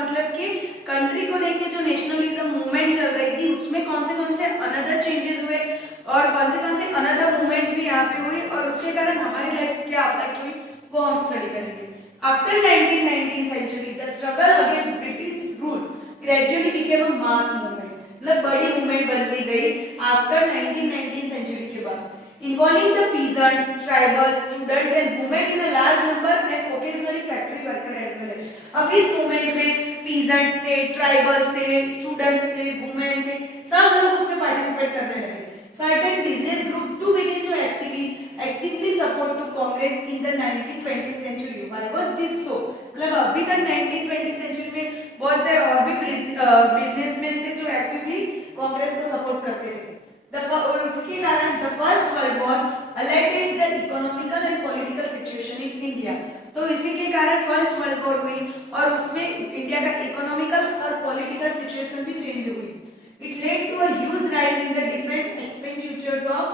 मतलब कि कंट्री को लेके जो नेशनलिज्म मूवमेंट चल रही थी उसमें कौन से अनदर चेंजेस हुए और कौन से अनदर मूवमेंट्स भी यहाँ पे हुए और उसके कारण हमारी लाइफ क्या अफेक्ट हुई वो हम स्टडी करेंगे। After 19th century the struggle against British rule gradually became a mass movement, मतलब बड़ी मूवमेंट बन गई आफ्टर 19th century के बाद, involving the peasants, tribals, students and women in a large number and occasionally factory worker as well as। अब इस movement में peasants थे, tribals थे, students थे, women थे, सब लोग उसमें पार्टिसिपेट करने लगे। Certain business group too began to actively support to Congress in the 19th-20th century। Why was this so? मतलब अभी तक 19th-20th century में बहुत सारे और भी बिजनेसमैन थे जो एक्टिवली कांग्रेस को सपोर्ट करते थे। और उसके कारण the first world war alerted the economical and political situation in India. तो इसी के कारण फर्स्ट वर्ल्ड वॉर हुई और उसमें इंडिया का इकोनॉमिकल और पॉलिटिकल सिचुएशन भी चेंज हुई। It led to a huge rise in the defense expenditures of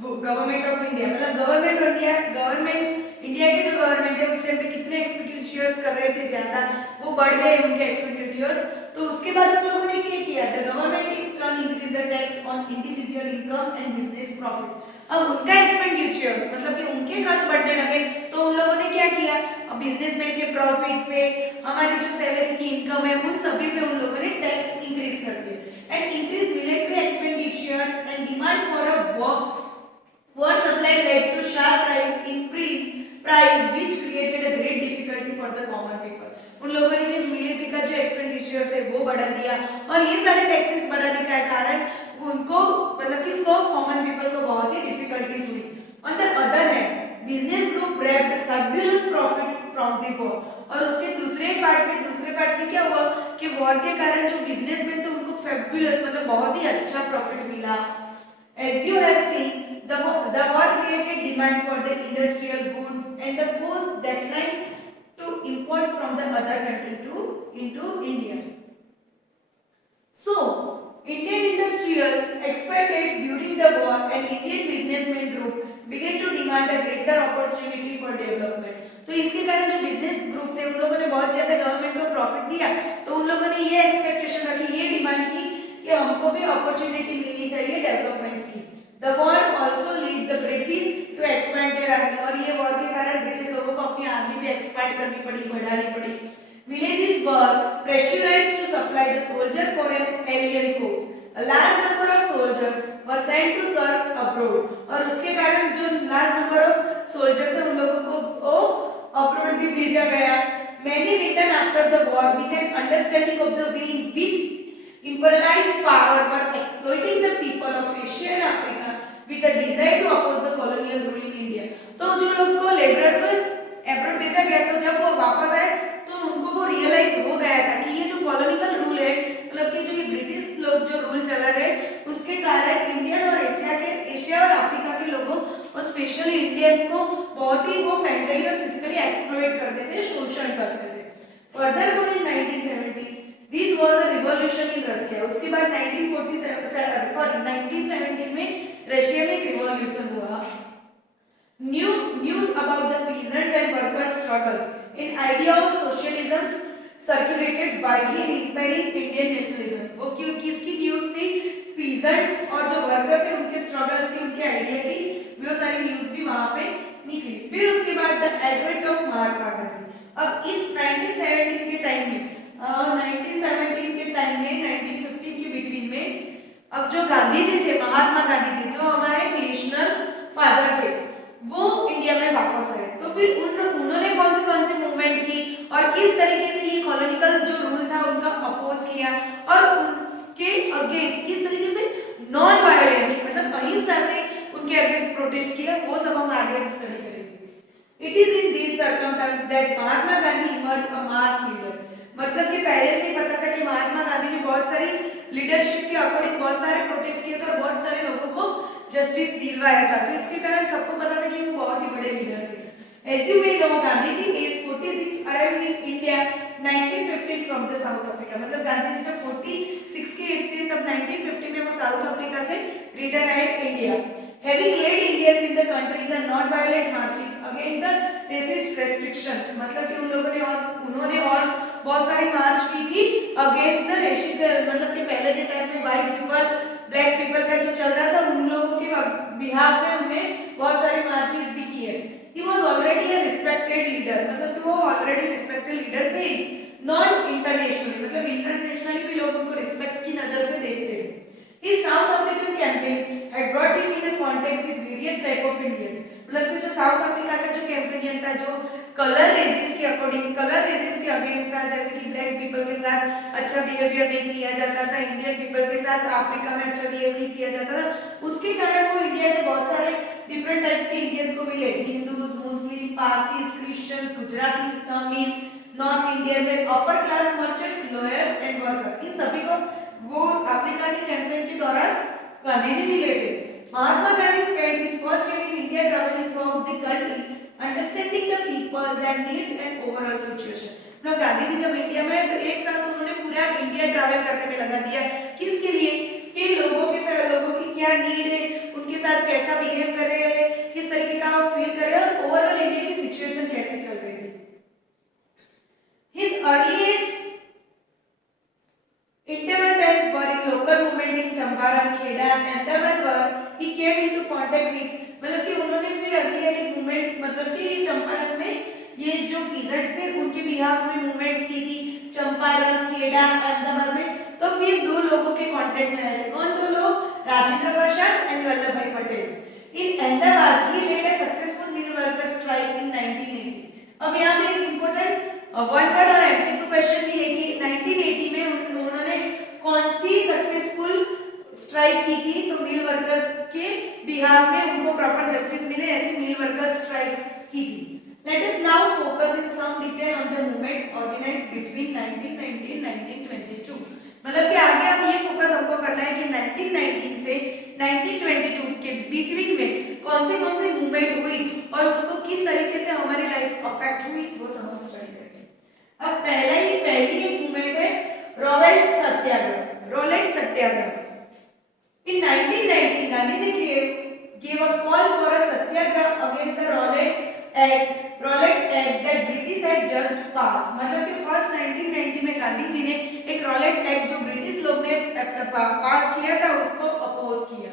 government of India, मतलब गवर्नमेंट इंडिया के जो गवर्नमेंट है उस टाइम पे कितने एक्सपेंडिचर्स कर रहे थे ज्यादा, वो बढ़ गए उनके एक्सपेंडिचर्स। तो उसके बाद हम लोगों ने क्या किया, the government is turn increase the tax on individual income and business profit. अब उनका एक्सपेंडिचर्स मतलब कि उनके खर्च बढ़ने लगे तो उन लोगों ने क्या किया, अब बिजनेसमैन के प्रॉफिट पे, हमारी जो सैलरी की इनकम है उन सभी पे उन लोगों ने टैक्स इंक्रीज कर दिया and increase military expenditures and demand for a war supply led to sharp rise in price which created a great difficulty for the common people। उन लोगों ने जो मिलिट्री का जो एक्सपेंडिचर्स है वो बढ़ा दिया और ये सारे टैक्सेस बढ़ाने का कारण उनको मतलब किसको, कॉमन पीपल को बहुत ही डिफिकल्टीज हुई। On the other hand business group raped fabulous profit from the war. और उसके दूसरे पार्ट में क्या हुआ कि वॉर के कारण जो बिजनेसमैन थे उनको फैबुलस मतलब बहुत ही अच्छा प्रॉफिट मिला। As you have seen, the war created demand for the industrial goods and the caused deadline to import from the other country into India. So, Indian industrials expanded during the war and Indian businessmen group began to demand a greater opportunity for development। तो इसके कारण जो business group थे उन लोगों ने बहुत ज्यादा गवर्नमेंट को प्रॉफिट दिया तो उन लोगों ने ये एक्सपेक्टेशन रखी, ये डिमांड की कि हमको भी अपॉर्चुनिटी मिलनी चाहिए डेवलपमेंट की। The war also lead the British to expand their army। और ये वॉर के कारण ब्रिटिश लोगों को अपनी आर्मी भी एक्सपांड करनी पड़ी, बढ़ानी पड़ी। Villages were pressurized to supply the soldier for an alien cause। A large number of soldiers were sent to serve abroad। और उसके कारण जो large number of soldiers थे उन लोगों को abroad भी भेजा गया। Many returned after the war with an understanding of the way in which imperialist power were exploiting the people of Asia and Africa with a desire to oppose the colonial rule in India। तो जो लोग को labourer को abroad भेजा गया तो जब वो वापस आए तो उनको वो रियलाइज हो गया था कि ये जो कॉलोनियल रूल है मतलब कि जो ये ब्रिटिश लोग जो रूल चला रहे उसके कारण इंडियन और एशिया और अफ्रीका के लोगों और स्पेशली इंडियंस को बहुत ही वो मेंटली और फिजिकली एक्सप्लॉइट करते थे, शोषण करते थे। Furthermore in 1970 This was a revolution in Russia। उसके बाद 1917 में रशिया में एक रिवॉल्यूशन हुआ। News about the peasants and workers' struggles in idea of socialism circulated widely and inspiring Indian nationalism। वो किसकी न्यूज थी, पीजेंट्स और जो वर्कर थे उनके स्ट्रगल्स थी, उनके आइडिया थी, वो सारी न्यूज भी वहां पे निकली। फिर उसके बाद the advent of Mahatma Gandhi. अब इस 1917 के टाइम में 1917 के टाइम में 1915 के बिटवीन में अब जो गांधी जी थे, महात्मा गांधी जी जो हमारे नेशनल फादर थे, वो इंडिया में वापस आए। तो फिर उन्होंने कौन सी मूवमेंट की और किस तरीके से ये कॉलोनियल जो रूल था उनका अपोज किया और उनके अगेंस्ट किस तरीके से नॉन वायलेंस मतलब अहिंसा से उनके अगेंस्ट प्रोटेस्ट किया, वो सब हम आगे स्टडी करेंगे। It is in this circumstance that Mahatma Gandhi emerge a mass leader. मतलब कि पहले से ही पता था कि महात्मा गांधी ने बहुत सारी लीडरशिप के अकॉर्डिंग बहुत सारे प्रोटेस्ट किए थे और बहुत सारे लोगों को जस्टिस दिलवाया था। तो इसके कारण सबको पता था कि वो बहुत ही बड़े लीडर थे। As you may know, Gandhi ji age 46 arrived in India 1915 from the South Africa। मतलब गांधी जी जब 46 के एज थे तब 1950 में वो साउथ अफ्रीका से रिटर्न आए India. Having led Indians in the country in the non-violent marches against the racist restrictions। मतलब कि उन्होंने और बहुत सारी मार्च की थी अगेंस्ट द रेशियल, मतलब कि पहले के टाइम में व्हाइट पीपल ब्लैक पीपल का जो चल रहा था उन लोगों के बिहाफ में उन्होंने बहुत सारे मार्चेस भी किए। He was already a respected leader, मतलब कि वो ऑलरेडी रिस्पेक्टेड लीडर थे, नॉन इंटरनेशनली, मतलब इंटरनेशनली भी लोग उनको रिस्पेक्ट की नजर से देखते थे। His South African campaign had brought him in a contact with various type of Indians, मतलब कि जो साउथ अफ्रीका का जो कैंपेनियन था जो कलर रेजेस के अकॉर्डिंग, कलर रेजेस के अगेंस्ट था, जैसे कि ब्लैक पीपल के साथ अच्छा बिहेवियर नहीं किया जाता था, इंडियन पीपल के साथ अफ्रीका में अच्छा बिहेव नहीं किया जाता था, उसके कारण वो इंडिया में बहुत सारे डिफरेंट टाइप्स के इंडियंस को मिले, Hindus, Muslim, Parsis, Christians, Gujaratis, Tamil, north Indians and upper class merchant, lawyers and worker, इन सभी को वो अफ्रीका के कैंपेन के दौरान गांधी जी मिले थे। Mahatma Gandhi spent his first year in India traveling throughout the country, understanding the people, their needs and overall situation। मतलब गांधी जी जब इंडिया में तो एक साल उन्होंने पूरा इंडिया ट्रैवल करने में लगा दिया, किसके लिए, कि लोगों के साथ, लोगों की क्या नीड है, उनके साथ कैसा बिहेव कर रहे हैं, किस तरीके का वो फील कर रहे हैं, ओवरऑल इंडिया की सिचुएशन कैसे चल रही थी। His earliest interval times were in local movement in Champaran, Kheda, Ahmedabad, where he came into contact with, मतलब कि उन्होंने फिर अगली एक मूवमेंट्स, मतलब कि चंपारण में ये जो पीजेंट्स थे उनके बिहाफ में मूवमेंट्स की थी, चंपारण, खेड़ा, अहमदाबाद में। तो फिर दो लोगों के कांटेक्ट में आए थे, कौन दो लोग, Rajendra Prasad and Vallabh Bhai Patel. In Ahmedabad he led a successful mill worker strike in 1980। अब यहाँ पे एक इम्पोर्टेंट वन वर्ड और एमसीक्यू क्वेश्चन भी है कि 1980 में उन्होंने कौन सी सक्सेसफुल स्ट्राइक की थी, तो मिल वर्कर्स के बिहाफ में उनको प्रॉपर जस्टिस मिले, ऐसी मिल वर्कर्स स्ट्राइक्स की थी। Let us now focus in some detail on the movement organised between 1919 and 1922। मतलब कि आगे अब ये फोकस हमको करना है कि 1919 से 1922 के बिटवीन में कौन से मूवमेंट हुई और उसको किस तरीके से हमारी लाइफ अफेक्ट हुई, वो समझ स्टार्ट करते हैं। अब पहली एक मूवमेंट है Rowlatt Satyagraha. Rowlatt Satyagraha in 1919 Gandhi ji gave a call for a Satyagraha against the Rowlatt Act that British had just passed। मतलब कि फर्स्ट 1990 में गांधी जी ने एक रॉलेट एक्ट जो ब्रिटिश लोग ने पास किया था उसको अपोज किया।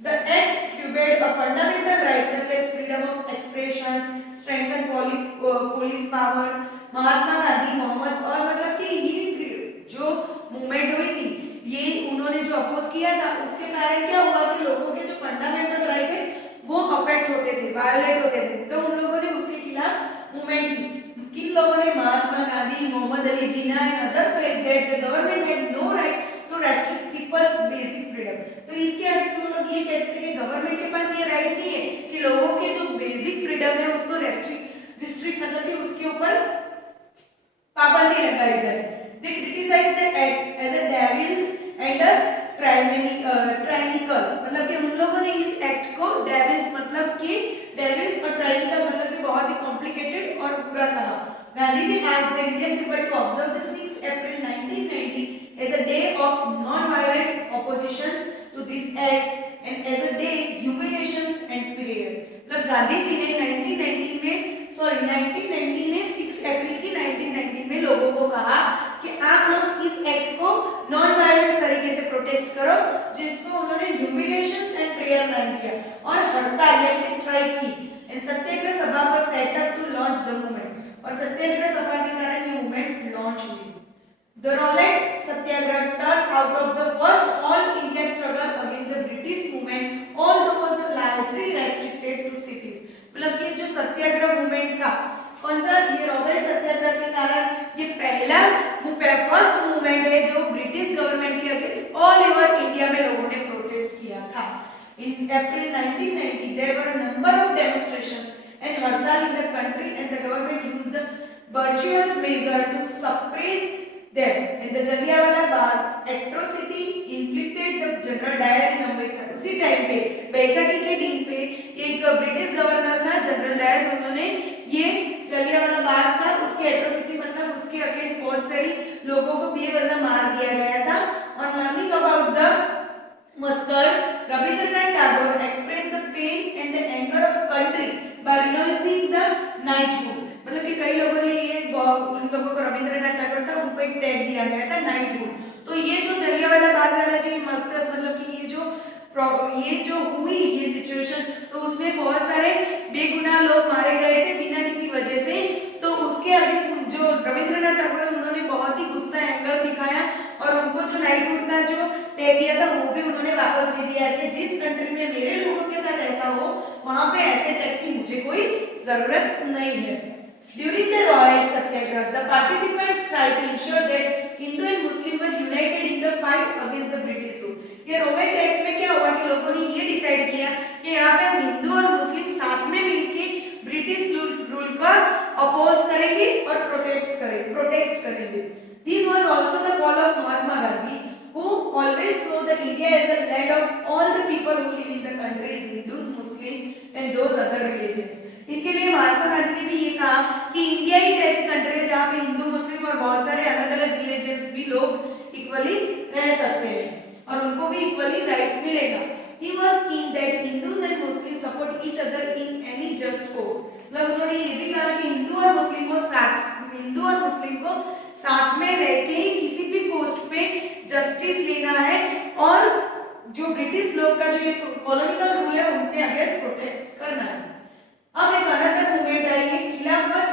The act curbed a fundamental rights such as freedom of expression, strengthened police powers। महात्मा गांधी, मोहम्मद और मतलब कि ये जो मूवमेंट हुई थी, ये उन्होंने जो अपोज किया था, उसके कारण क्या हुआ कि लोगों के जो फंडामेंटल राइट है वो अफेक्ट होते थे, वायोलेट होते थे, तो उन लोगों ने उसके खिलाफ मूवमेंट की। किन लोगों ने, Mahatma Gandhi, Mohammad Ali Jinnah and other felt that the government had no right to restrict people's basic freedom. तो इसके आगे जो लोग ये कहते थे कि गवर्नमेंट के पास ये राइट नहीं है कि लोगों के जो बेसिक फ्रीडम है उसको रिस्ट्रिक्ट मतलब कि उसके ऊपर पाबंदी लगाई जाए। They criticized the act as a devils and a tyrannical, मतलब कि उन लोगों ने इस एक्ट को डेविल्स मतलब कि डेविल्स और ट्राइनिकल मतलब कि बहुत ही कॉम्प्लिकेटेड और बुरा कहा। Gandhi ji asked the Indian people to observe the 6 April 1990 as a day of non-violent oppositions to this act and as a day humiliations and prayer। मतलब गांधी जी ने 1990 में 6 अप्रैल की 1990 में लोगों को कहा कि आप लोग इस एक्ट को नॉन वायलेंस तरीके से प्रोटेस्ट करो, जिसको उन्होंने ह्यूमिलिएशंस एंड प्रेयर नाम दिया और हड़ताल यानी स्ट्राइक की। एंड सत्याग्रह सभा पर set up to launch the movement, और सत्याग्रह सभा के कारण ये मूवमेंट लॉन्च हुई। The Rowlatt Satyagraha turned out of the first all India struggle against the British movement, although was largely restricted to cities। मतलब कि जो सत्याग्रह मूवमेंट था, कौन सा, ये रॉलेट सत्याग्रह के कारण ये पहला फर्स्ट मूवमेंट है जो ब्रिटिश गवर्नमेंट के अगेंस्ट ऑल ओवर इंडिया में लोगों ने प्रोटेस्ट किया था। In April 1990 there were a number of demonstrations and हड़ताल in the country and the government used the virtuous measure to suppress them। In the Jallianwala Bagh atrocity inflicted the General Dyer in Amritsar। उसी time पे बैसाखी के दिन पे एक British governor था general Dyer, उन्होंने ये जलियांवाला बाग था उसकी एट्रोसिटी मतलब उसके अगेंस्ट बहुत सारी लोगों को बेवजह मार दिया गया था। On learning about the massacres, Rabindranath Tagore expressed the pain and the anger of country by renouncing the knighthood। मतलब कि कई लोगों ने ये उन लोगों को रविंद्रनाथ टैगोर था उनको एक टैग दिया गया था नाइटहुड। तो ये जो जलियांवाला बाग वाला जो मस्कस मतलब कि ये जो हुई ये सिचुएशन, तो उसमें बहुत सारे बेगुनाह लोग मारे गए थे बिना किसी वजह से। तो उसके आगे जो रविंद्रनाथ टैगोर उन्होंने बहुत ही गुस्सा एंगर दिखाया और उनको जो नाइटहुड का जो टैग दिया था वो भी उन्होंने वापस दे दिया कि जिस कंट्री में मेरे लोगों के साथ ऐसा हो वहां पे ऐसे टैग की मुझे कोई जरूरत नहीं है। During the Royal Satyagraha, the participants tried to ensure that Hindu and Muslim were united in the fight against the British rule. ये रोमन एक्ट में क्या हुआ कि लोगों ने ये डिसाइड किया कि यहाँ पे हम हिंदू और मुस्लिम साथ में मिलके ब्रिटिश रूल का अपोज करेंगे और प्रोटेस्ट करेंगे। This was also the call of Mahatma Gandhi, who always saw that India as a land of all the people who live in the country, Hindus, Muslims, and those other religions. इनके लिए महात्मा गांधी ने भी ये कहा कि India एक ऐसी country है जहाँ पे हिंदू मुस्लिम और बहुत सारे अलग अलग रिलीजन्स भी लोग इक्वली रह सकते हैं और उनको भी इक्वली राइट्स मिलेगा। He was keen that Hindus and Muslims support each other in any just cause. मतलब उन्होंने ये भी कहा कि हिंदू और मुस्लिम को साथ में रह के ही किसी भी कोस्ट पे जस्टिस लेना है और जो ब्रिटिश लोग का जो ये कॉलोनियल रूल है उनके अगेंस्ट प्रोटेक्ट करना है। अब एक अनदर मूवमेंट आई है खिलाफत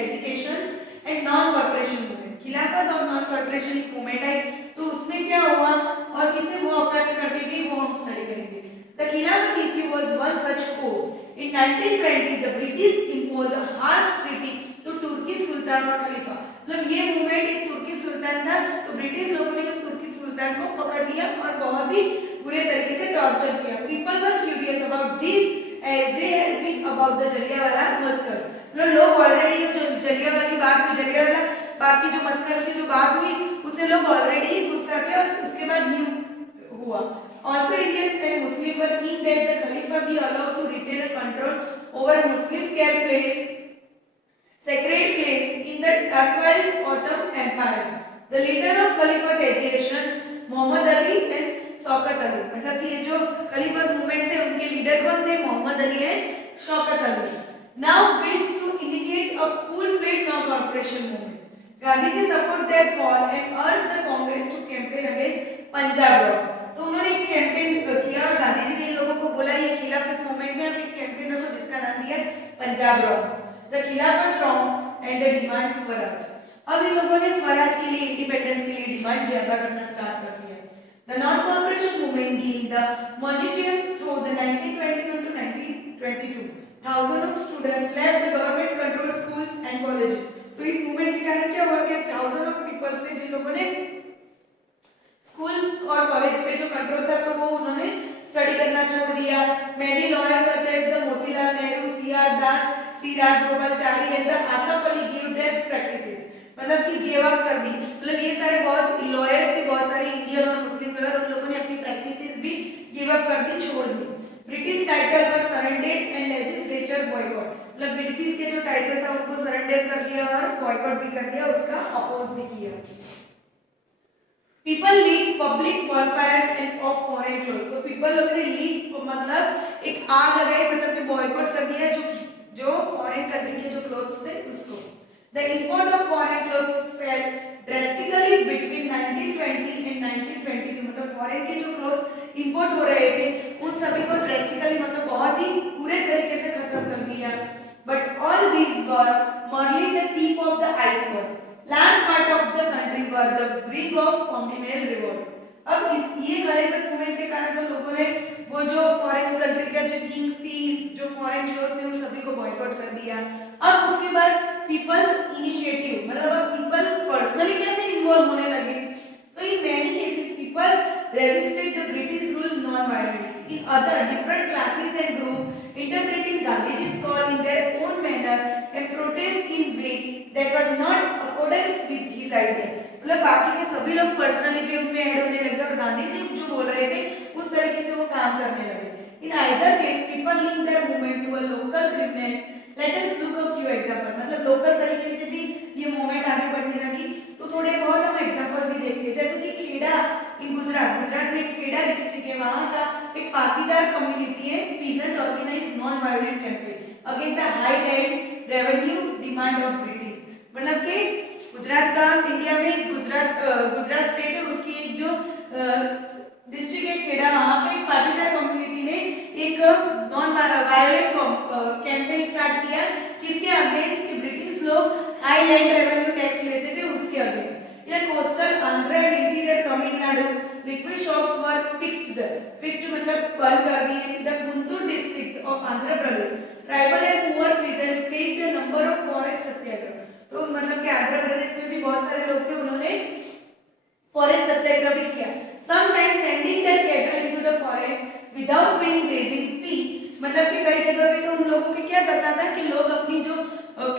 education and non corporation movement. खिलाफत और नॉन कॉर्पोरेशन एक मूवमेंट आई, तो उसमें क्या हुआ और किसे वो अफेक्ट करती थी वो हम स्टडी करेंगे। The Khilafat issue was one such cause. In 1920 the British impose a harsh treaty to तुर्की सुल्तान और खलीफा। मतलब ये मूवमेंट एक तुर्की सुल्तान था, तो ब्रिटिश लोगों ने इस तुर्की सुल्तान को पकड़ लिया और बहुत ही बुरे तरीके से टॉर्चर किया। People were furious about this as they had been about the Jallianwala massacres. मतलब लोग ऑलरेडी जो जलियांवाला बाग की जो मस्कर की जो बात हुई उससे लोग ऑलरेडी गुस्सा थे और उसके बाद ये हुआ। Also Indian and Muslim were keen that the Khalifa be allowed to retain a control over Muslim sacred place in the erstwhile Ottoman Empire. The leader of Caliphate agitation, Muhammad Ali and Shaukat Ali, मतलब कि ये जो खलीफत movement थे उनके leader कौन थे? Mohammad Ali and Shaukat Ali. Now wish to initiate a full fledged non corporation movement. Gandhi ji support their call and urge the Congress to campaign against Punjab wrongs. तो उन्होंने एक कैंपेन किया और गांधी जी ने इन लोगों को बोला ये खिलाफत मूवमेंट में हम एक कैंपेन रखो जिसका नाम दिया पंजाब रॉक्स। द खिलाफत wrong and the demand Swaraj. अब इन लोगों ने स्वराज के लिए, इंडिपेंडेंस के लिए डिमांड ज्यादा करना स्टार्ट कर दिया। The non-cooperation movement gained the momentum through the 1921 to 1922. Thousands of students left the government-controlled schools and colleges. तो इस मूवमेंट के कारण क्या हुआ कि thousands of people से जिन लोगों ने स्कूल और कॉलेज पे जो कंट्रोल था तो वो उन्होंने स्टडी करना छोड़ दिया। Many lawyers such as the Motilal Nehru, C.R. Das, C. Rajagopalachari and the Asaf Ali gave their practices. मतलब कि गिव अप कर दी। मतलब ये सारे बहुत लॉयर्स थे, बहुत सारे इंडियन और मुस्लिम लॉयर, उन लोगों ने अपनी प्रैक्टिसेस भी गिव अप कर दी, छोड़ दी। British title were surrendered and legislature boycott. मतलब ब्रिटिश के जो टाइटल था उनको सरेंडर कर दिया और बॉयकॉट भी कर दिया, उसका अपोज भी किया। People lead public bonfires and of foreign clothes. तो पीपल लोगों ने लीड मतलब एक आग लगाई, मतलब कि बॉयकॉट कर दिया जो फॉरेन कंट्री के जो क्लोथ्स थे उसको। The import of foreign clothes fell drastically between 1920 and 1922। मतलब फॉरेन के जो क्लोथ्स इंपोर्ट हो रहे थे उन सभी को ड्रेस्टिकली मतलब बहुत ही पूरे तरीके से खत्म कर दिया। But all these were merely the tip of the iceberg. Large part of the country were the brink of communal revolt। अब ये खलीफत मूवमेंट के कारण तो लोगों ने वो जो फॉरेन कंट्री के जो किंग्स थी, जो फॉरेन क्लोथ्स थे उन सभी को बॉयकॉट कर दिया। अब उसके बाद पीपल्स इनिशिएटिव, मतलब अब पीपल पर्सनली कैसे इन्वॉल्व होने लगे। तो in many cases people resisted the British rule non violently. In other different classes and group interpreting गांधीजी's call in their own manner and protest in way that were not accordance with his idea. मतलब बाकी के सभी लोग personally भी उनमें add होने लगे और गांधी जी जो बोल रहे थे उस तरीके से वो काम करने लगे। In either case people link their movement to a local grievance. Let us look a few example. मतलब लोकल तरीके से भी ये मूवमेंट आगे बढ़ने लगी, तो थोड़े बहुत हम एग्जांपल भी देखते हैं। जैसे कि खेड़ा इन गुजरात में खेड़ा डिस्ट्रिक्ट है, वहां का एक पाटीदार कम्युनिटी है, peasant organise non violent campaign against the high land revenue demand of British. मतलब कि गुजरात का इंडिया में गुजरात स्टेट है, उसकी एक जो डिस्ट्रिक्ट है खेड़ा, वहां पे एक पाटीदार कम्युनिटी ने एक नॉन वायलेंट कैंपेन स्टार्ट किया किसके अगेंस्ट कि ब्रिटिश लोग हाई लैंड रेवेन्यू टैक्स लेते थे उसके against. Coastal Andhra and interior Tamil Nadu liquid shops were picked मतलब बंद कर दिए। The Guntur district of Andhra Pradesh tribal and poor peasants take the number of forest satyagraha. तो मतलब कि आंध्र प्रदेश में भी बहुत सारे लोग थे, उन्होंने फॉरेस्ट सत्याग्रह भी किया। Sometimes sending their cattle into the forest without paying grazing fee. मतलब कि कई जगह पे तो उन लोगों के क्या करता था कि लोग अपनी जो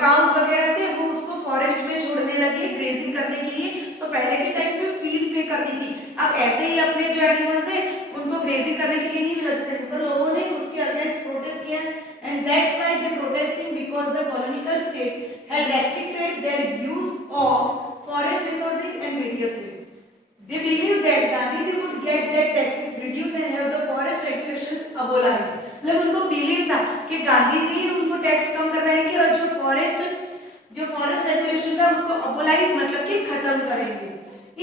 काउस वगैरह थे वो उसको फॉरेस्ट में छोड़ने लगे ग्रेजिंग करने के लिए, तो पहले के टाइम पे फीस पे करनी थी। अब ऐसे ही अपने जो एनिमल्स है उनको ग्रेजिंग करने के लिए नहीं मिलते थे, पर लोगों ने उसके अगेंस्ट प्रोटेस्ट किया and that's why they protesting because the colonial state had restricted their use of forest resources and various way. They believe that Gandhi ji would get their taxes reduced and have the forest regulations abolished। मतलब उनको believe था कि गांधी जी उनको tax कम करवाएंगे और जो forest regulation था उसको अबोलाइज मतलब कि खत्म करेंगे।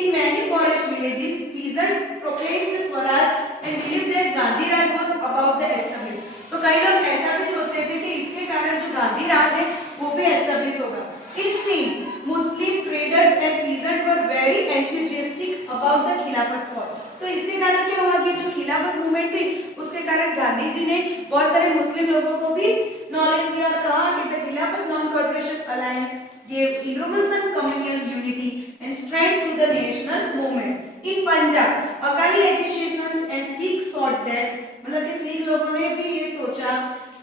In many forest villages, peasants proclaimed the Swaraj and believed that Gandhi Raj was about the established। तो कई लोग ऐसा भी सोचते थे कि इसके कारण जो गांधी राज है वो भी एस्टेब्लिश होगा। It seemed Muslim traders and peasants were very enthusiastic about the खिलाफत cause। तो इसके कारण क्या हुआ कि जो खिलाफत मूवमेंट थी उसके कारण गांधी जी ने बहुत सारे मुस्लिम लोगों को भी नॉलेज दिया और कहा कि द खिलाफत non corporation alliance gave European communal unity and strength to the national movement. In Punjab, Akali associations and Sikhs thought that मतलब कि सिख लोगों ने भी ये सोचा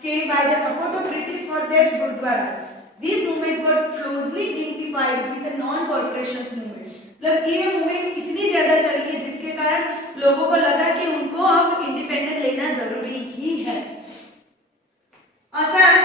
कि by the support of British for their gurdwaras, these movement were closely identified with the non-corporations movement। मतलब ये मूवमेंट इतनी ज्यादा चली कि जिसके कारण लोगों को लगा कि उनको अब इंडिपेंडेंट लेना जरूरी ही है। Assam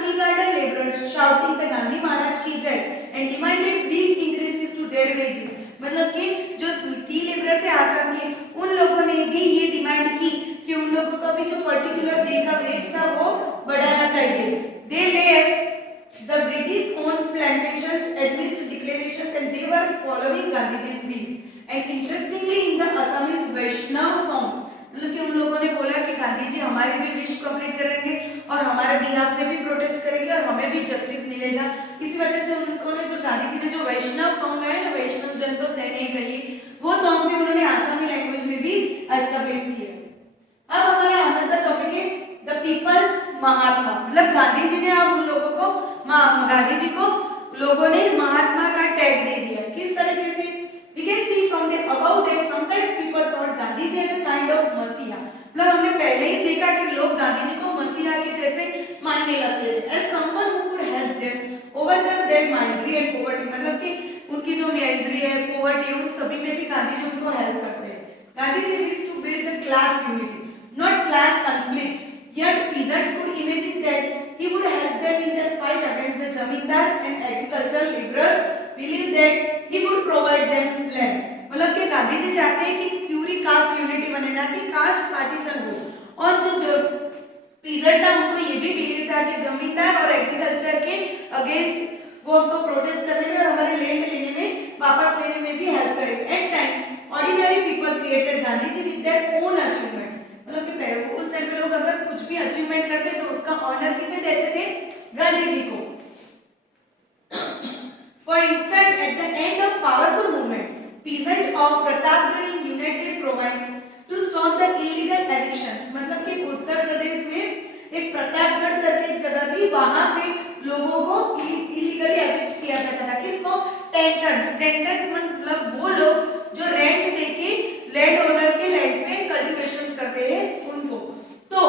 tea garden laborers shouting the Gandhi Maharaj की जय and demanded big increases to their wages। मतलब कि जो टी लेबर थे आसाम के उन लोगों ने भी ये डिमांड की कि उन लोगों का भी जो पर्टिकुलर डे का वेज था वो बढ़ाना चाहिए। They left the British owned plantations amidst declarations and they were following Gandhiji's views। And interestingly in the Assamese Vaishnav songs मतलब कि उन लोगों ने बोला कि गांधी जी हमारी भी विश कंप्लीट करेंगे और हमारे बिहाफ में भी प्रोटेस्ट करेंगे और हमें भी जस्टिस मिलेगा। इसी वजह से उन्होंने जो गांधी जी ने जो वैष्णव सॉन्ग गाए ना, वैष्णव जन तो तेने गई, वो सॉन्ग भी उन्होंने आसामी लैंग्वेज में भी एस्टैब्लिश किया। अब हमारा अनदर टॉपिक है द पीपल्स महात्मा। मतलब गांधी जी ने अब उन लोगों को गांधी जी को लोगों ने महात्मा का टैग दे दिया। किस तरीके से? We can see from the above that sometimes people thought Gandhi ji as a kind of मसीहा। मतलब हमने पहले ही देखा कि लोग गांधी जी को मसीहा के जैसे मानने लगते थे। As someone who could help them overcome their misery and poverty। मतलब कि उनकी जो मिजरी है, poverty, उन सभी में भी गांधी जी उनको हेल्प करते हैं। Gandhi ji wished to build the class unity, not class conflict। Yet peasants could imagine that he would help them in their fight against the zamindar and agricultural laborers believe that he would provide them land। मतलब कि गांधी जी चाहते हैं कि puree cast unity बने, ना कि cast partition हो। और जो पीजेंट था उनको ये भी बिलीव था कि जमींदार और एग्रीकल्चर के अगेंस्ट वो हमको प्रोटेस्ट करने में और हमारे लैंड लेने में वापस लेने में भी हेल्प करेंगे। At time ordinary people created Gandhi ji with their own achievements. मतलब कि उस टाइम पे लोग अगर कुछ भी अचीवमेंट करते तो उसका ऑनर किसे देते थे? गांधी जी को। For instance, at the end of powerful movement, peasants of Pratapgarh in United Province to stop the illegal evictions। मतलब कि उत्तर प्रदेश में एक प्रतापगढ़ करके एक जगह थी, वहां पे लोगों को इलीगली एविक्ट किया जाता था। किसको? टेंटेंट्स मतलब वो लोग जो रेंट देके लैंड ओनर के लैंड पे कल्टीवेशंस करते हैं उनको। तो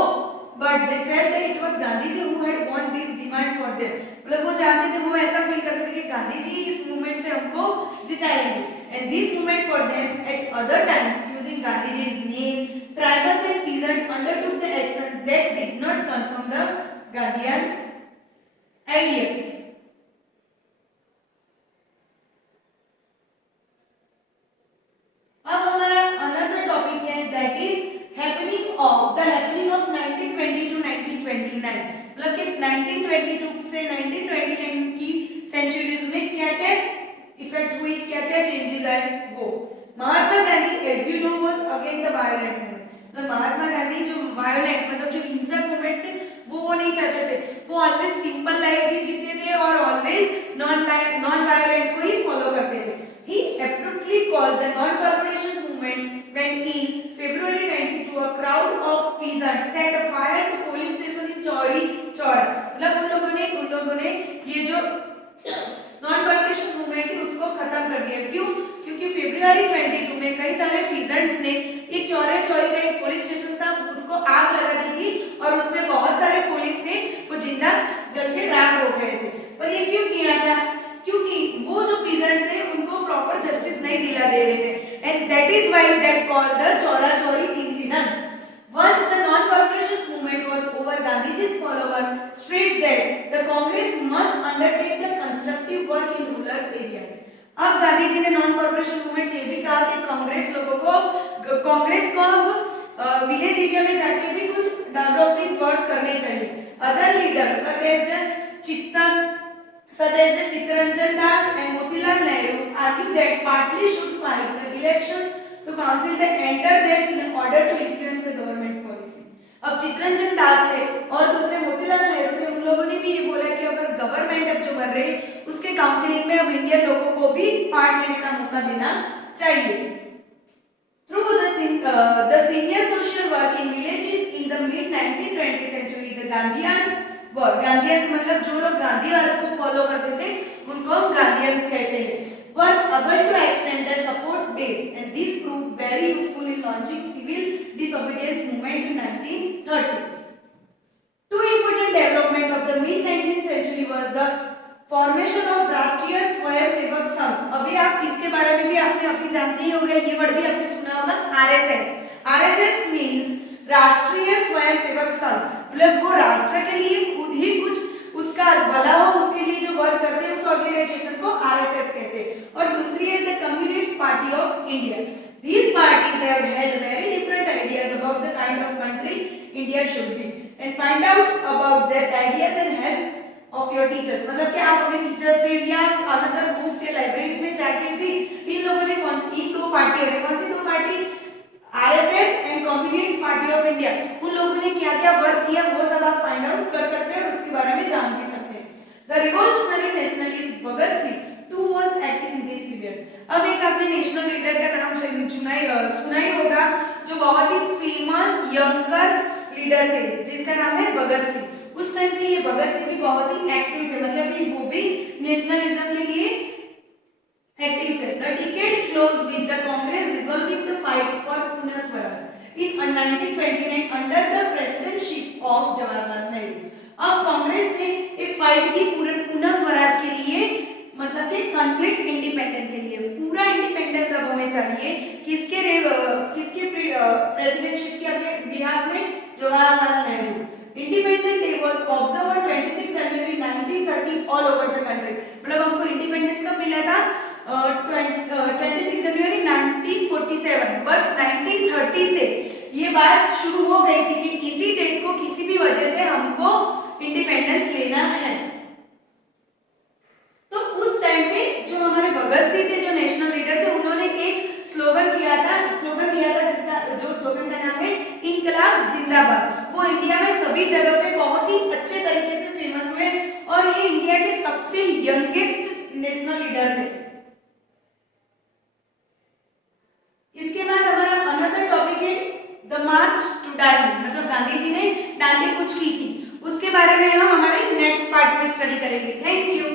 but they felt that it was Gandhi ji who had won this demand for them। मतलब वो चाहते थे, वो ऐसा फील करते थे कि गांधी जी इस मूवमेंट से हमको जिताएंगे। And this movement for them at other times using Gandhiji's name, tribals and peasants undertook the action that did not confirm the Gandhian ideals। अब हमारा अनदर टॉपिक है that is happening of 1920 to 1929। मतलब कि 1922 उससे 1929 की centuries में क्या क्या इफेक्ट हुई, क्या क्या चेंजेस आए वो। Mahatma Gandhi as you know was against the violent movement. मतलब महात्मा गांधी जो वायलेंट मतलब जो हिंसक मूवमेंट थे वो नहीं चाहते थे, वो ऑलवेज सिंपल लाइफ ही जीते थे और ऑलवेज नॉन वायलेंट को ही फॉलो करते थे। He abruptly called the non-corporation movement when in February 92 a crowd of peasants set a fire to police station in Chauri Chaura। मतलब उन लोगों ने ये जो नॉन कॉर्पोरेशन मूवमेंट थी उसको खत्म कर दिया। क्यों? क्योंकि फरवरी 22 में कई सारे पीजेंट्स ने एक चौरी का एक पुलिस स्टेशन था उसको आग लगा दी थी और उसमें बहुत सारे पुलिस ने वो जिंदा जल के राख हो गए थे। पर ये क्यों किया था? क्योंकि वो जो पीजेंट्स थे उनको प्रॉपर जस्टिस नहीं दिला दे रहे थे and that is why that called the Chaura Chauri incidents. Once the non-corporation movement was over, Gandhiji's followers stressed that the Congress must undertake the constructive work in rural areas। अब गांधी जी ने non corporation movement से भी कहा कि कांग्रेस को अब village area में जाके भी कुछ डेवलपमेंट वर्क करने चाहिए। Other leaders Satej Chittaranjan Das and Motilal Nehru argue that party should fight the elections to council they enter them in order to influence the government policy। अब चित्तरंजन दास थे और दूसरे मोतीलाल नेहरू थे, उन लोगों ने भी ये बोला कि अगर गवर्नमेंट अब जो बन रही उसके काउंसिलिंग में अब इंडियन लोगों को भी पार्ट लेने का मौका देना चाहिए। Through the senior social work in villages in the mid 1920th century, the Gandhians मतलब जो लोग गांधीवाद को फॉलो करते थे उनको हम गांधीयंस कहते हैं, were able to extend their support base and this proved very useful in launching civil disobedience movement in 1930। Two important development of the mid 19th century was the formation of राष्ट्रीय स्वयंसेवक संघ। अभी आप इसके बारे में भी आपने अभी जानते ही होंगे, ये वर्ड भी आपने सुना होगा, आरएसएस मींस राष्ट्रीय स्वयंसेवक संघ। मतलब वो राष्ट्र के लिए खुद ही कुछ उसका भला हो उसके लिए जो वर्क करते हैं उस ऑर्गेनाइजेशन को आरएसएस कहते हैं। और दूसरी है the communist party of India. These parties have held very different ideas about the kind of country India should be and find out about their ideas and help of your teachers। मतलब कि आप अपने teacher से या another books या library में जाके भी इन लोगों ने कौन सी दो party RSS and communist party of India, उन लोगों ने क्या क्या वर्क किया वो सब आप फाइंड आउट कर सकते हैं और उसके बारे में जान भी सकते हैं। The revolutionary nationalist Bhagat Singh too was active in this period. अब एक आपने नेशनल लीडर का नाम सुना ही होगा जो बहुत ही फेमस यंगर लीडर थे जिनका नाम है भगत सिंह। उस टाइम पे ये भगत सिंह भी बहुत ही एक्टिव थे, मतलब कि वो भी नेशनलिज्म के लिए एक्टिव थे। The decade closed with the Congress resolving the fight for Pune Swaraj in 1929 under the presidency of Jawaharlal Nehru। अब कांग्रेस ने एक फाइट की पूरे पुणे स्वराज के लिए, मतलब कि कंप्लीट इंडिपेंडेंस के लिए। पूरा इंडिपेंडेंस अब हमें चाहिए किसके प्रेसिडेंटशिप के बिहाफ में? Jawaharlal Nehru. Independence day was observed on 26 January 1930 all over the country. मतलब हमको इंडिपेंडेंस कब मिला था? 26 जनवरी 1947। बट 1930 से ये बात शुरू हो गई थी कि इसी डेट को किसी भी वजह से हमको इंडिपेंडेंस लेना है। तो उस टाइम पे जो हमारे भगत सिंह थे, जो नेशनल लीडर थे, उन्होंने एक स्लोगन दिया था जिसका जो स्लोगन का नाम है इनकलाब जिंदाबाद। वो इंडिया में सभी जगह पे बहुत ही अच्छे तरीके से फेमस हुए और ये इंडिया के सबसे यंगेस्ट नेशनल लीडर थे। इसके बाद हमारा अनदर टॉपिक है द मार्च टू दांडी। मतलब गांधी जी ने दांडी कूच की थी, उसके बारे में हम हमारे नेक्स्ट पार्ट में स्टडी करेंगे। Thank you.